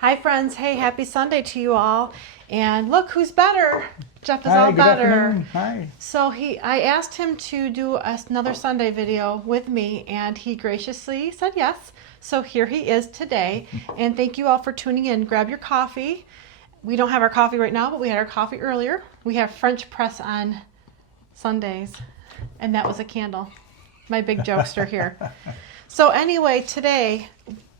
Hi, friends. Hey, happy Sunday to you all. And look who's better. Jeff is Hi, all good better. afternoon. Hi. So I asked him to do another Sunday video with me, and he graciously said yes. So here he is today. And thank you all for tuning in. Grab your coffee. We don't have our coffee right now, but we had our coffee earlier. We have French press on Sundays, and that was a candle. My big jokester here. So anyway, today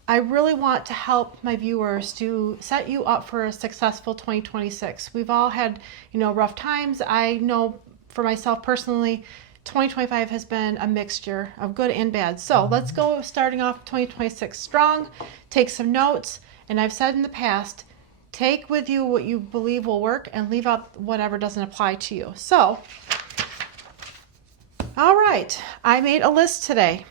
I really want to help my viewers to set you up for a successful 2026. We've all had, rough times. I know for myself personally, 2025 has been a mixture of good and bad. So let's go starting off 2026 strong, take some notes. And I've said in the past, take with you what you believe will work and leave out whatever doesn't apply to you. So, all right, I made a list today.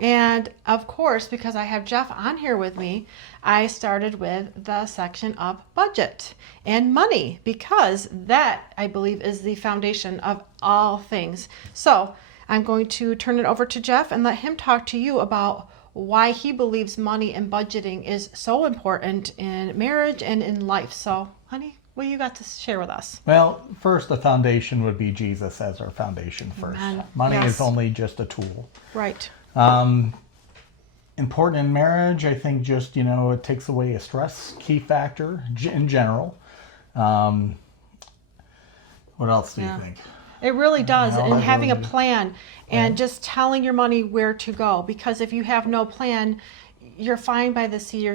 And of course, because I have Jeff on here with me, I started with the section of budget and money, because that, I believe, is the foundation of all things. So I'm going to turn it over to Jeff and let him talk to you about why he believes money and budgeting is so important in marriage and in life. So, honey, what do you got to share with us? Well, first, the foundation would be Jesus as our foundation first. Amen. Money Yes. is only just a tool. Right. Important in marriage, I think just, it takes away a stress key factor in general. What else do you think? It really does. No, And I having a really- plan and Right. just telling your money where to go. Because if you have no plan, you're flying by the seat of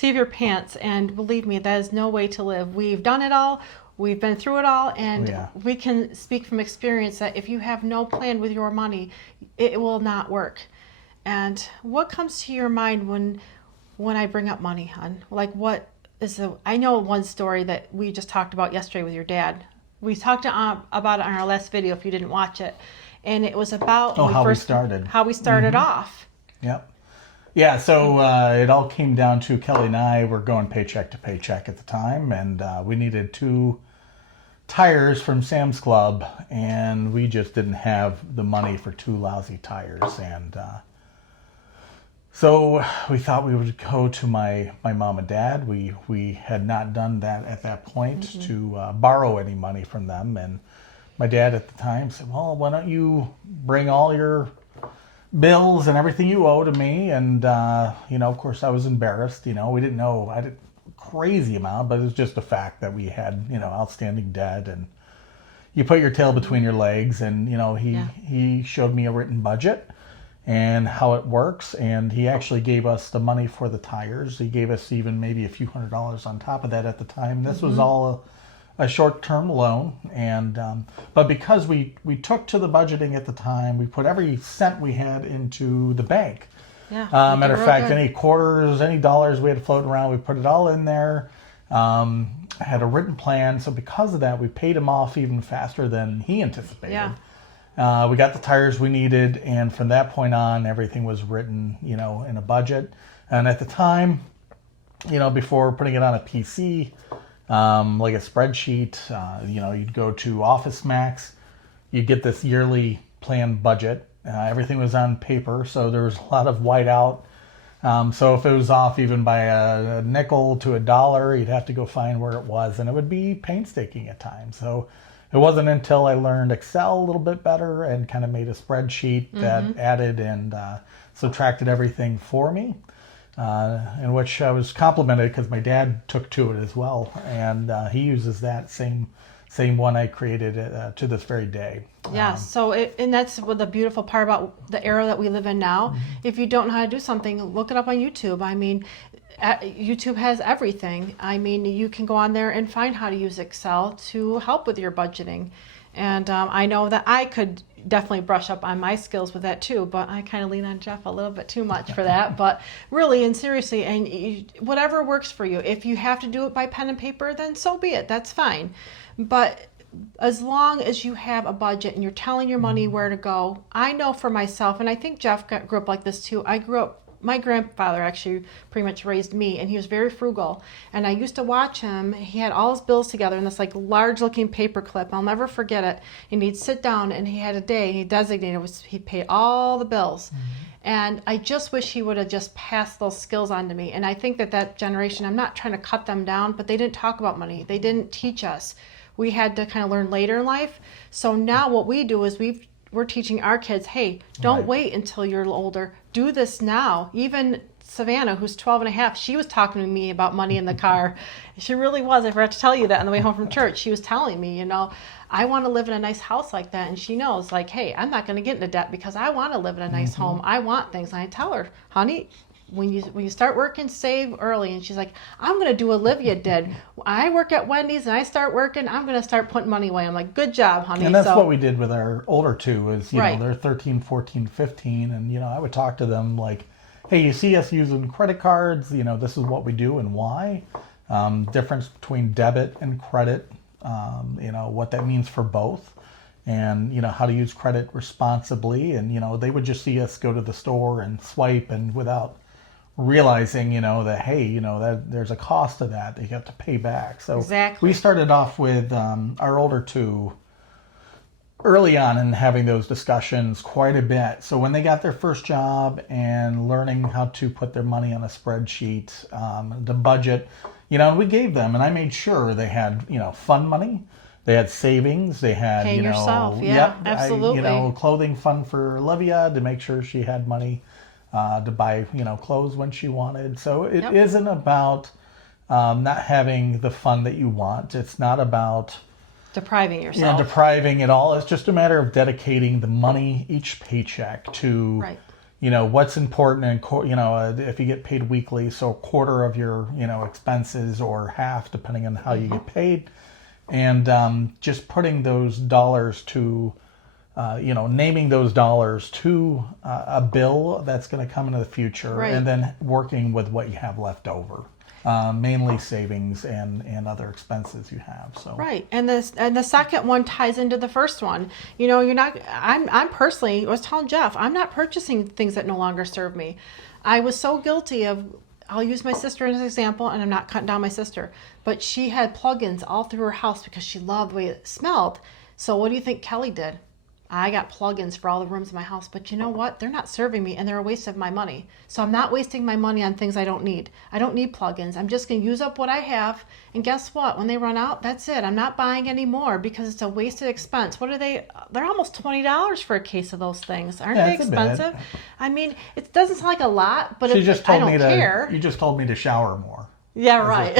your pants. And believe me, that is no way to live. We've done it all. We've been through it all. And Yeah. we can speak from experience that if you have no plan with your money, it will not work. And what comes to your mind when I bring up money, hon? Like, what is I know one story that we just talked about yesterday with your dad. We talked about it on our last video if you didn't watch it. And it was about how we started. How we started off. Yep. Yeah, so it all came down to Kelly and I were going paycheck to paycheck at the time, and we needed 2 tires from Sam's Club, and we just didn't have the money for 2 lousy tires. And so we thought we would go to my mom and dad. We had not done that at that point to borrow any money from them. And my dad at the time said, well, why don't you bring all your bills and everything you owe to me? And, of course I was embarrassed. We didn't know, I didn't crazy amount, but it was just a fact that we had, outstanding debt. And you put your tail between your legs, and, he showed me a written budget and how it works. And he actually gave us the money for the tires. He gave us even maybe a few $100s on top of that at the time. This was all a short-term loan. And but because we took to the budgeting at the time, we put every cent we had into the bank. Yeah. Matter of fact, any quarters, any dollars we had floating around, we put it all in there. I had a written plan. So because of that, we paid him off even faster than he anticipated. Yeah. We got the tires we needed, and from that point on, everything was written, in a budget. And at the time, before putting it on a PC, like a spreadsheet, you'd go to Office Max, you'd get this yearly planned budget. Everything was on paper, so there was a lot of whiteout. So if it was off even by a nickel to a dollar, you'd have to go find where it was, and it would be painstaking at times. So it wasn't until I learned Excel a little bit better and kind of made a spreadsheet that added and subtracted everything for me, in which I was complimented because my dad took to it as well, and he uses that same one I created to this very day. Yeah, and that's what the beautiful part about the era that we live in now. If you don't know how to do something, look it up on YouTube. I mean, YouTube has everything. I mean, you can go on there and find how to use Excel to help with your budgeting. And I know that I could definitely brush up on my skills with that too, but I kind of lean on Jeff a little bit too much for that. But really and seriously, whatever works for you. If you have to do it by pen and paper, then so be it. That's fine. But as long as you have a budget and you're telling your money where to go, I know for myself, and I think Jeff grew up like this too. I grew up my grandfather actually pretty much raised me, and he was very frugal. And I used to watch him. He had all his bills together in this like large looking paper clip. I'll never forget it. And he'd sit down and he had a day, he designated, he'd pay all the bills. And I just wish he would have just passed those skills on to me. And I think that generation, I'm not trying to cut them down, but they didn't talk about money. They didn't teach us. We had to kind of learn later in life. So now what we do is we're teaching our kids, hey, don't wait until you're older. Do this now. Even Savannah, who's 12 and a half, she was talking to me about money in the car. She really was. I forgot to tell you that on the way home from church. She was telling me, I want to live in a nice house like that. And she knows, like, hey, I'm not going to get into debt because I want to live in a nice home. I want things. And I tell her, honey, when you start working, save early. And she's like, I'm going to do Olivia did. I work at Wendy's and I start working. I'm going to start putting money away. I'm like, good job, honey. And that's what we did with our older two is, you Right. know, they're 13, 14, 15. And, I would talk to them like, hey, you see us using credit cards, this is what we do and why. Difference between debit and credit, what that means for both. And, how to use credit responsibly. And, they would just see us go to the store and swipe and without realizing, that, hey, that there's a cost to that you have to pay back. So Exactly. we started off with our older two early on and having those discussions quite a bit. So when they got their first job and learning how to put their money on a spreadsheet, the budget, and we gave them, and I made sure they had, fun money. They had savings. They had, Paying yourself. Yeah, absolutely. Clothing fund for Olivia to make sure she had money to buy, clothes when she wanted. So it isn't about not having the fun that you want. It's not about depriving yourself. Depriving it all. It's just a matter of dedicating the money, each paycheck to, Right. What's important. And, if you get paid weekly, so a quarter of your, expenses or half, depending on how you get paid. And just putting those dollars to, naming those dollars to a bill that's going to come into the future. Right. And then working with what you have left over. Mainly savings and other expenses you have. So Right, and the second one ties into the first one. You're not. I'm personally. I was telling Jeff, I'm not purchasing things that no longer serve me. I was so guilty of. I'll use my sister as an example, and I'm not cutting down my sister, but she had plugins all through her house because she loved the way it smelled. So what do you think Kelly did? I got plugins for all the rooms in my house, but you know what? They're not serving me and they're a waste of my money. So I'm not wasting my money on things I don't need. I don't need plugins. I'm just going to use up what I have. And guess what? When they run out, that's it. I'm not buying any more because it's a wasted expense. What are they? They're almost $20 for a case of those things. Aren't they it's a bit. expensive? I mean, it doesn't sound like a lot, but She if just I told don't me care. you just told me to shower more. Yeah, right.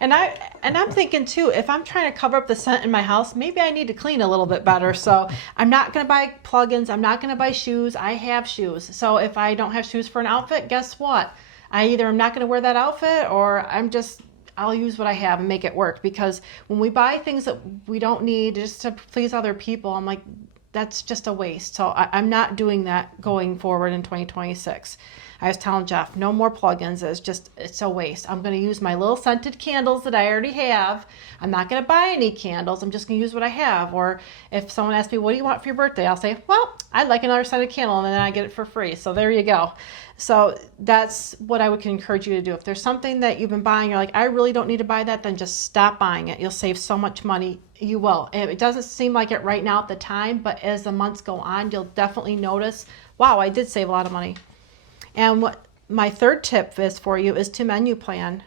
and I'm thinking too, if I'm trying to cover up the scent in my house, maybe I need to clean a little bit better. So I'm not going to buy plugins. I'm not going to buy shoes. I have shoes. So if I don't have shoes for an outfit, guess what? I either am not going to wear that outfit or I'll use what I have and make it work. Because when we buy things that we don't need just to please other people, I'm like, that's just a waste. So I'm not doing that going forward in 2026. I was telling Jeff, no more plugins. It's a waste. I'm going to use my little scented candles that I already have. I'm not going to buy any candles. I'm just going to use what I have. Or if someone asks me, what do you want for your birthday? I'll say, well, I'd like another scented candle, and then I get it for free. So there you go. So that's what I would encourage you to do. If there's something that you've been buying, you're like, I really don't need to buy that, then just stop buying it. You'll save so much money. You will. It doesn't seem like it right now at the time, but as the months go on, you'll definitely notice, wow, I did save a lot of money. And what my third tip is for you is to menu plan.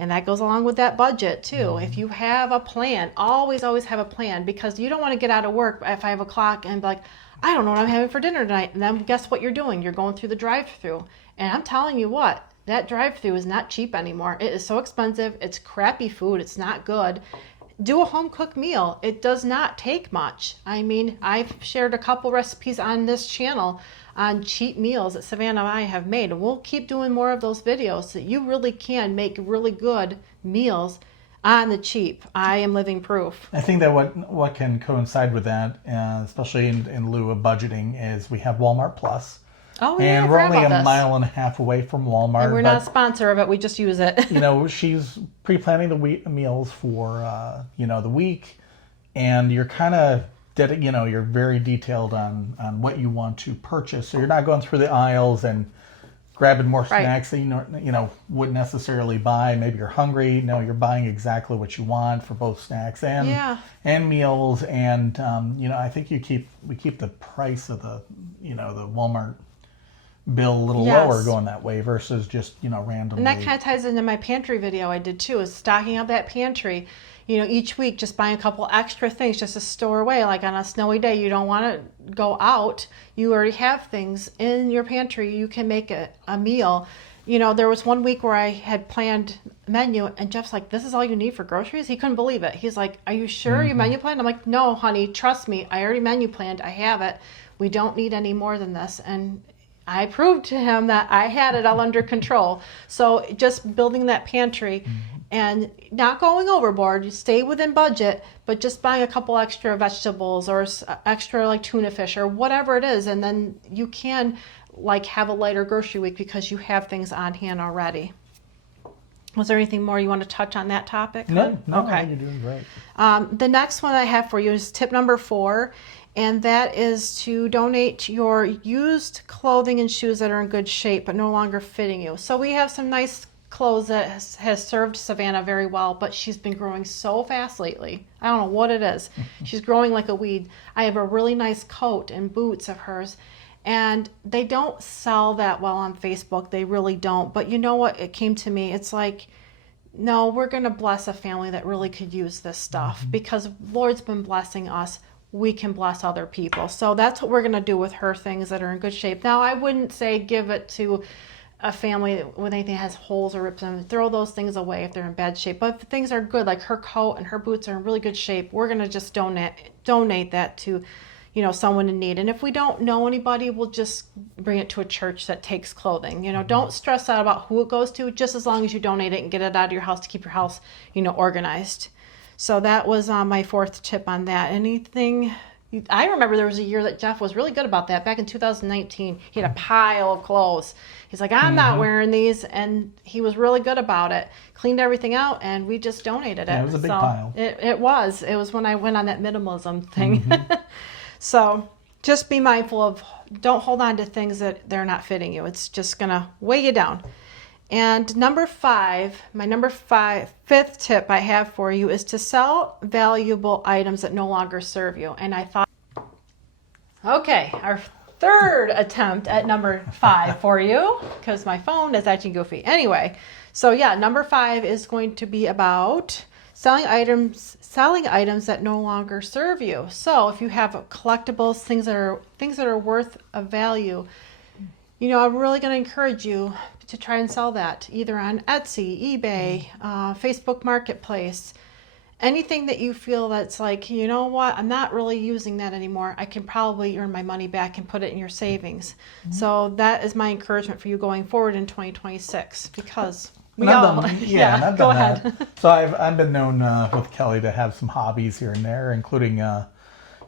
And that goes along with that budget too. Mm-hmm. If you have a plan, always have a plan, because you don't want to get out of work at 5 o'clock and be like, I don't know what I'm having for dinner tonight. And then guess what you're doing? You're going through the drive-through. And I'm telling you what, that drive-through is not cheap anymore. It is so expensive. It's crappy food. It's not good. Do a home cooked meal. It does not take much. I mean, I've shared a couple recipes on this channel on cheap meals that Savannah and I have made. And we'll keep doing more of those videos so that you really can make really good meals on the cheap. I am living proof. I think that what can coincide with that, especially in lieu of budgeting, is we have Walmart Plus. Oh, yeah, and we're only a mile and a half away from Walmart. And we're not a sponsor of it. We just use it. She's pre-planning the meals for, the week. And you're kind of, you're very detailed on what you want to purchase. So you're not going through the aisles and grabbing more Right. snacks that wouldn't necessarily buy. Maybe you're hungry. No, you're buying exactly what you want for both snacks and Yeah. and meals. And I think we keep the price of the the Walmart bill a little Yes. lower going that way versus just randomly. And that kind of ties into my pantry video I did too, is stocking up that pantry. Each week just buying a couple extra things just to store away. Like on a snowy day, you don't want to go out. You already have things in your pantry. You can make a meal. There was one week where I had planned menu and Jeff's like, this is all you need for groceries? He couldn't believe it. He's like, are you sure you menu planned? I'm like, no, honey, trust me. I already menu planned. I have it. We don't need any more than this. And I proved to him that I had it all under control. So just building that pantry and not going overboard, you stay within budget, but just buying a couple extra vegetables or extra like tuna fish or whatever it is. And then you can like have a lighter grocery week because you have things on hand already. Was there anything more you want to touch on that topic? No, Okay. I think you're doing great. The next one I have for you is tip number 4, and that is to donate your used clothing and shoes that are in good shape but no longer fitting you. So we have some nice clothes that has served Savannah very well, but she's been growing so fast lately. I don't know what it is. She's growing like a weed. I have a really nice coat and boots of hers, and they don't sell that well on Facebook. They really don't. But you know what? It came to me. It's like, no, we're going to bless a family that really could use this stuff because Lord's been blessing us. We can bless other people. So that's what we're going to do with her things that are in good shape. Now, I wouldn't say give it to a family with anything that has holes or rips in them. Throw those things away if they're in bad shape. But if things are good, like her coat and her boots are in really good shape, we're going to just donate that to someone in need. And if we don't know anybody, we'll just bring it to a church that takes clothing. Don't stress out about who it goes to, just as long as you donate it and get it out of your house to keep your house, organized. So that was my 4th tip on that. Anything? I remember there was a year that Jeff was really good about that. Back in 2019, he had a pile of clothes. He's like, I'm not wearing these. And he was really good about it. Cleaned everything out, and we just donated it. Yeah, it was a big pile. It was. It was when I went on that minimalism thing. So just be mindful of, don't hold on to things that they're not fitting you. It's just going to weigh you down. And number 5, my fifth tip I have for you is to sell valuable items that no longer serve you. And I thought, okay, our 3rd attempt at number 5 for you, because my phone is acting goofy. Anyway, so yeah, number 5 is going to be about selling items that no longer serve you. So if you have collectibles, things that are worth a value, I'm really going to encourage you to try and sell that either on Etsy, eBay, Facebook Marketplace, anything that you feel that's like, you know what, I'm not really using that anymore. I can probably earn my money back and put it in your savings. So that is my encouragement for you going forward in 2026, because go ahead. That. So I've been known with Kelly to have some hobbies here and there, including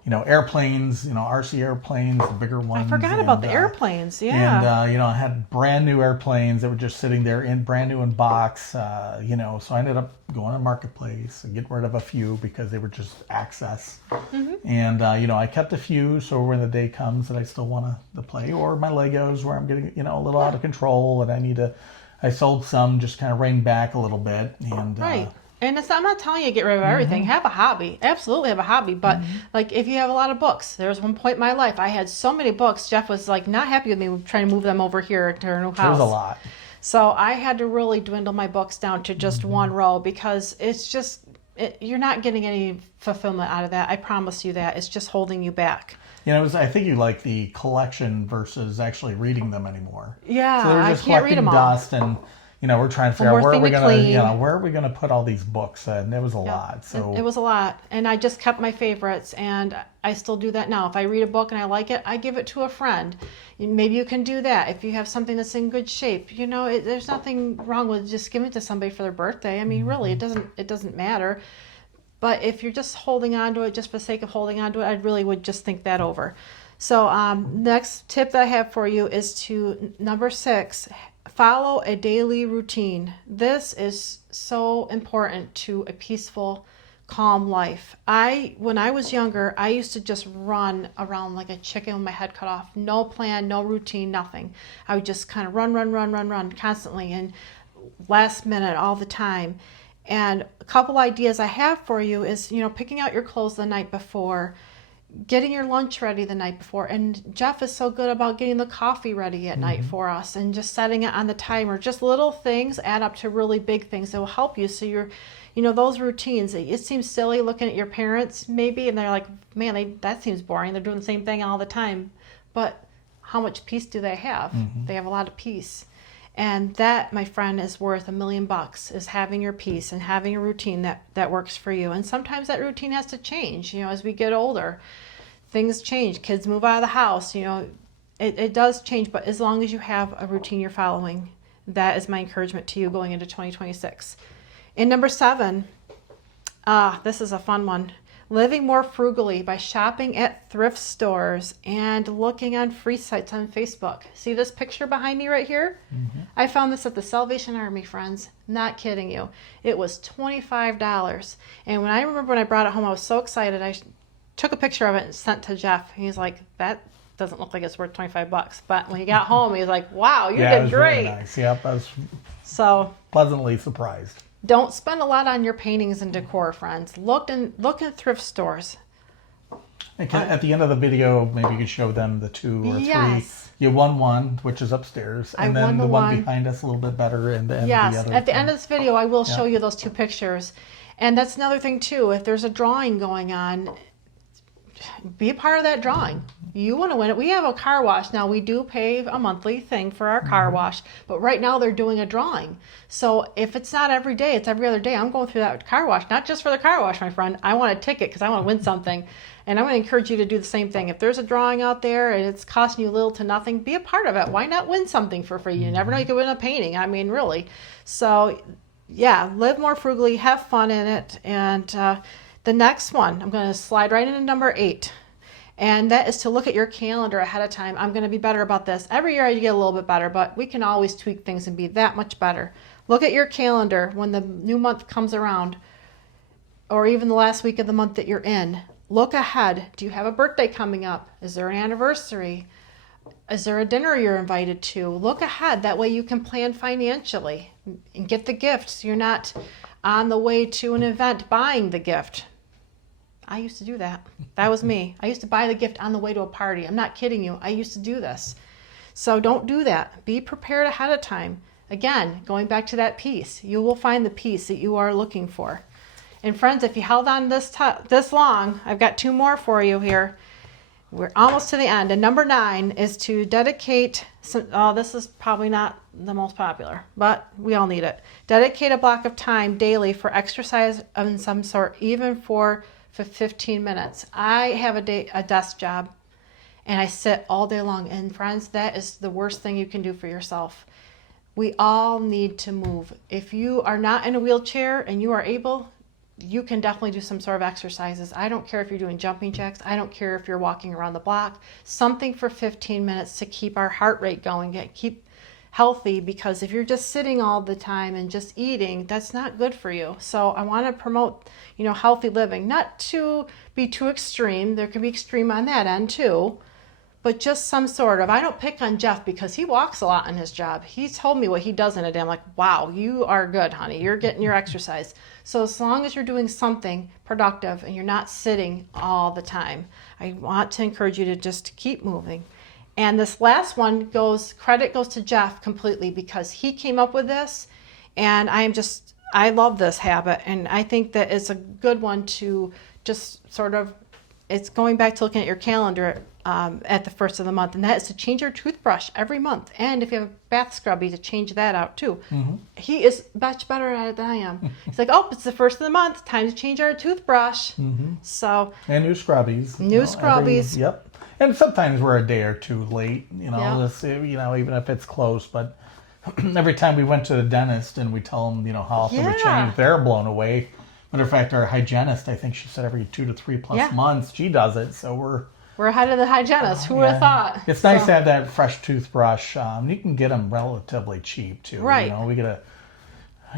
airplanes, RC airplanes, the bigger ones. I forgot about the airplanes. Yeah. And I had brand new airplanes that were just sitting there brand new in box. So I ended up going to Marketplace and getting rid of a few because they were just access. And I kept a few, so when the day comes that I still want to play, or my Legos where I'm getting a little out of control and I sold some, just kind of reined back a little bit. And right. And I'm not telling you to get rid of everything. Have a hobby. Absolutely have a hobby. But like if you have a lot of books, there was one point in my life I had so many books. Jeff was like not happy with me trying to move them over here to our new house. There was a lot. So I had to really dwindle my books down to just one row, because it's just, you're not getting any fulfillment out of that. I promise you that. It's just holding you back. I think you like the collection versus actually reading them anymore. Yeah, so they're just I can't read them all. dust, and we're trying to figure out where are we gonna put all these books, and it was a lot. So it was a lot, and I just kept my favorites, and I still do that now. If I read a book and I like it, I give it to a friend. Maybe you can do that if you have something that's in good shape. There's nothing wrong with just giving it to somebody for their birthday. I mean, really, it doesn't matter. But if you're just holding on to it just for the sake of holding on to it, I really would just think that over. So next tip that I have for you is to number 6, follow a daily routine. This is so important to a peaceful, calm life. When I was younger, I used to just run around like a chicken with my head cut off. No plan, no routine, nothing. I would just kind of run constantly and last minute all the time. And a couple ideas I have for you is, picking out your clothes the night before, getting your lunch ready the night before. And Jeff is so good about getting the coffee ready at night for us and just setting it on the timer. Just little things add up to really big things that will help you. So you're, those routines, it seems silly looking at your parents maybe, and they're like, man, that seems boring. They're doing the same thing all the time. But how much peace do they have? They have a lot of peace. And that, my friend, is worth $1 million, is having your peace and having a routine that works for you. And sometimes that routine has to change. As we get older, things change. Kids move out of the house. It does change. But as long as you have a routine you're following, that is my encouragement to you going into 2026. And number 7, this is a fun one. Living more frugally by shopping at thrift stores and looking on free sites on Facebook. See this picture behind me right here? I found this at the Salvation Army, friends. Not kidding you. It was $25. And when I brought it home, I was so excited. I took a picture of it and sent to Jeff. He's like, that doesn't look like it's worth $25. But when he got home, he was like, wow, you did great. Really nice. Yep, I was so pleasantly surprised. Don't spend a lot on your paintings and decor, friends. Look in thrift stores. At the end of the video, maybe you could show them the 2 or 3. You won one, which is upstairs, and then the one behind us a little bit better, and then the other. At the end of this video, I will show you those 2 pictures. And that's another thing too. If there's a drawing going on, be a part of that drawing. You want to win it. We have a car wash now. We do pay a monthly thing for our car wash, but right now they're doing a drawing. So if it's not every day, it's every other day. I'm going through that car wash, not just for the car wash, my friend. I want a ticket because I want to win something. And I'm going to encourage you to do the same thing. If there's a drawing out there and it's costing you little to nothing, be a part of it. Why not win something for free? You never know, you could win a painting. I mean, really. So yeah, live more frugally, have fun in it. And the next one, I'm going to slide right into number 8. And that is to look at your calendar ahead of time. I'm going to be better about this. Every year I get a little bit better, but we can always tweak things and be that much better. Look at your calendar when the new month comes around, or even the last week of the month that you're in. Look ahead. Do you have a birthday coming up? Is there an anniversary? Is there a dinner you're invited to? Look ahead. That way you can plan financially and get the gifts. You're not on the way to an event buying the gift. I used to do that. That was me. I used to buy the gift on the way to a party. I'm not kidding you. I used to do this. So don't do that. Be prepared ahead of time. Again, going back to that peace, you will find the peace that you are looking for. And friends, if you held on this long, I've got 2 more for you here. We're almost to the end. And number 9 is to dedicate this is probably not the most popular, but we all need it. Dedicate a block of time daily for exercise of some sort, even for 15 minutes. I have a desk job and I sit all day long. And friends, that is the worst thing you can do for yourself. We all need to move. If you are not in a wheelchair and you are able, you can definitely do some sort of exercises. I don't care if you're doing jumping jacks. I don't care if you're walking around the block. Something for 15 minutes to keep our heart rate going, keep healthy, because if you're just sitting all the time and just eating, that's not good for you. So I want to promote, healthy living, not to be too extreme. There can be extreme on that end too, but just some sort of, I don't pick on Jeff because he walks a lot in his job. He told me what he does in a day. I'm like, wow, you are good, honey. You're getting your exercise. So as long as you're doing something productive and you're not sitting all the time, I want to encourage you to just keep moving. And this last one credit goes to Jeff completely, because he came up with this, and I love this habit, and I think that it's a good one to just sort of, it's going back to looking at your calendar at the first of the month, and that is to change your toothbrush every month. And if you have a bath scrubby, to change that out too. He is much better at it than I am. He's like, oh, it's the first of the month, time to change our toothbrush. So, and new scrubbies. Scrubbies. Yep. And sometimes we're a day or 2 late, even if it's close. But every time we went to the dentist and we tell them, how often we change, they're blown away. Matter of fact, our hygienist, I think she said every 2 to 3 plus months, she does it. So we're ahead of the hygienist. Who would have thought? It's nice to have that fresh toothbrush. You can get them relatively cheap too. Right. We get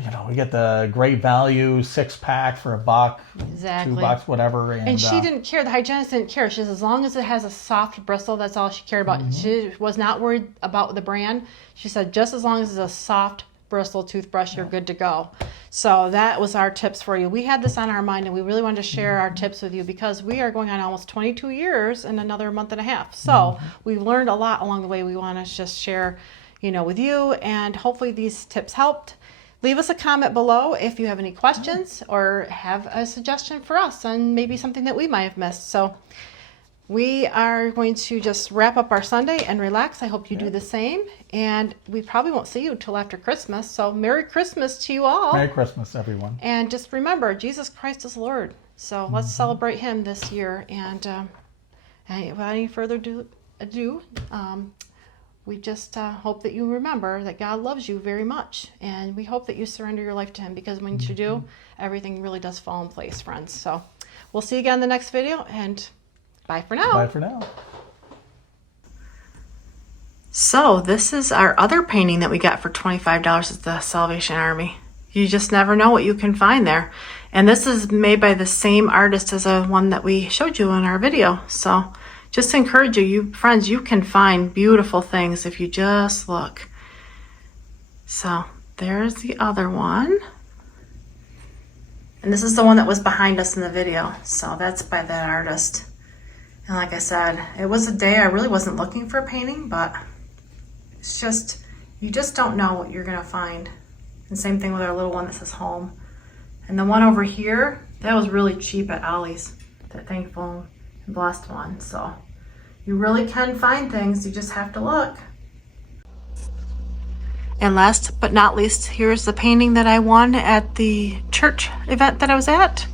you know, we get the great value 6-pack for $1, Exactly. $2, whatever. And she didn't care. The hygienist didn't care. She says as long as it has a soft bristle, that's all she cared about. Mm-hmm. She was not worried about the brand. She said just as long as it's a soft bristle toothbrush, you're good to go. So that was our tips for you. We had this on our mind, and we really wanted to share our tips with you because we are going on almost 22 years in another month and a half. So we've learned a lot along the way. We want to just share, you know, with you, and hopefully these tips helped. Leave us a comment below if you have any questions or have a suggestion for us and maybe something that we might have missed. So we are going to just wrap up our Sunday and relax. I hope you do the same. And we probably won't see you till after Christmas. So Merry Christmas to you all. Merry Christmas, everyone. And just remember, Jesus Christ is Lord. So let's celebrate him this year. And without any further ado, we just hope that you remember that God loves you very much. And we hope that you surrender your life to him, because when you do, everything really does fall in place, friends. So we'll see you again in the next video, and bye for now. Bye for now. So this is our other painting that we got for $25 at the Salvation Army. You just never know what you can find there. And this is made by the same artist as the one that we showed you in our video. So just to encourage you, friends, you can find beautiful things if you just look. So there's the other one. And this is the one that was behind us in the video. So that's by that artist. And like I said, it was a day I really wasn't looking for a painting, but it's just, you just don't know what you're gonna find. And same thing with our little one that says home. And the one over here, that was really cheap at Ollie's, that Thankful and Blessed one. So you really can find things, you just have to look. And last but not least, here's the painting that I won at the church event that I was at.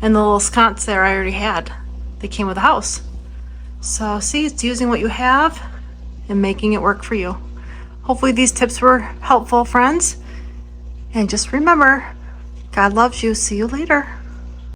And the little sconce there I already had. They came with a house. So see, it's using what you have and making it work for you. Hopefully these tips were helpful, friends. And just remember, God loves you. See you later.